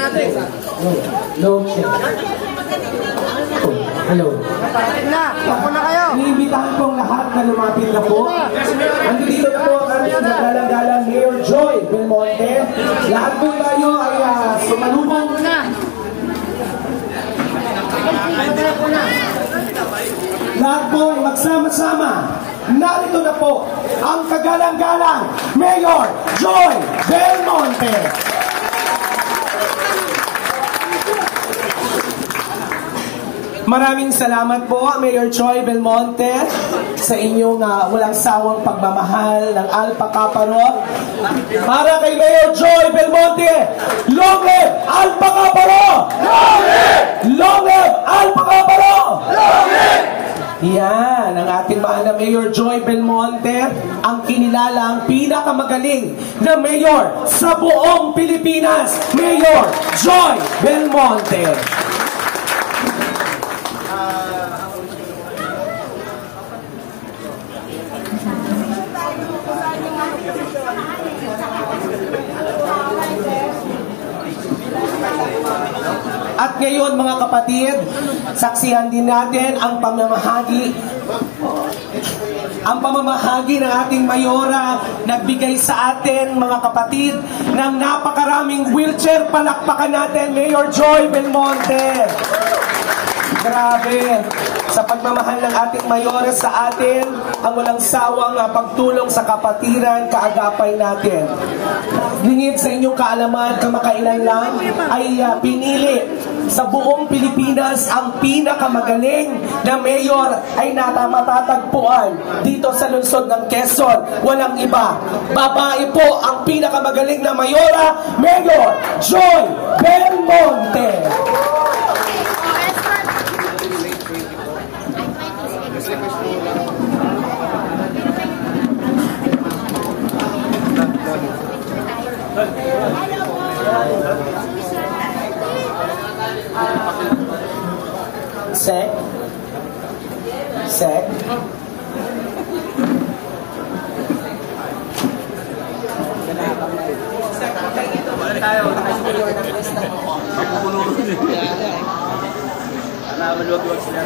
natin. Low check. Hello. Ako na kayo. Iniimbitahan pong lahat na lumapit na po. Andito na po ang aming nagalang-galang Mayor Joy Belmonte. Lahat po tayo ay sumalubong. Lahat po ay magsama-sama. Narito na po ang kagalang-galang Mayor Joy Belmonte. Maraming salamat po, Mayor Joy Belmonte, sa inyong walang sawang pagmamahal ng Alpha Kappa Rho. Para kay Mayor Joy Belmonte, long live Alpha Kappa Rho! Long live! Long live Alpha Kappa Rho! Long live! Yan, ang ating mahal na Mayor Joy Belmonte, ang kinilala ang pinakamagaling na mayor sa buong Pilipinas, Mayor Joy Belmonte. At ngayon mga kapatid, saksihan din natin ang pamamahagi ng ating mayora. Nagbigay sa atin mga kapatid ng napakaraming wheelchair. Palakpakan natin Mayor Joy Belmonte. Grabe, sa pagmamahal ng ating mayora sa atin, ang walang sawang pagtulong sa kapatiran, kaagapay natin. Lingid sa inyong kaalaman, kamakailan lang ay pinili sa buong Pilipinas ang pinakamagaling na mayor ay matatagpuan dito sa lungsod ng Quezon. Walang iba. Babae po ang pinakamagaling na mayora, Mayor Joy Belmonte. Sek. Sek. Maluwag-luwag sila.